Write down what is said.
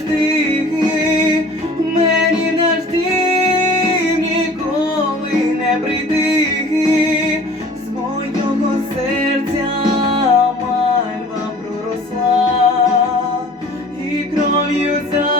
встиг, мені не встиг, ніколи не притихи з моєго серця мальва проросла і кров'ю за.